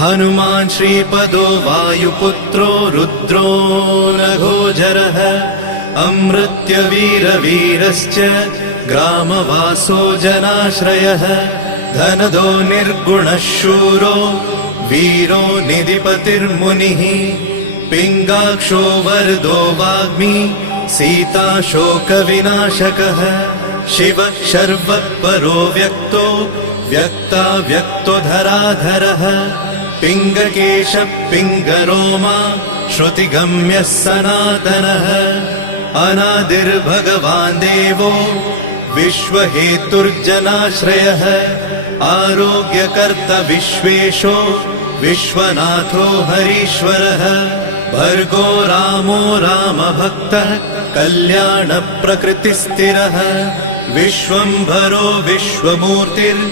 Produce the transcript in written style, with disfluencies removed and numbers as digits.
हनुमान् श्रीपदो वायुपुत्रो रुद्रो नघोजरः अमृत्यवीरवीरश्च ग्रामवासो जनाश्रयः धनदो निर्गुणः शूरो वीरो निधिपतिर्मुनिः पिङ्गाक्षो वरदो वाग्मी सीता शोकविनाशकः शिवः शर्वः परो व्यक्तो व्यक्तो धराधरः पिङ्गकेशः पिङ्गरोमा श्रुतिगम्यः सनातनः अनादिर्भगवान् देवो विश्वहेतुर्जनाश्रयः आरोग्यकर्ता विश्वेशो विश्वनाथो हरीश्वरः भर्गो रामो रामभक्तः कल्याणप्रकृतिस्थिरः विश्वम्भरो विश्वमूर्तिर्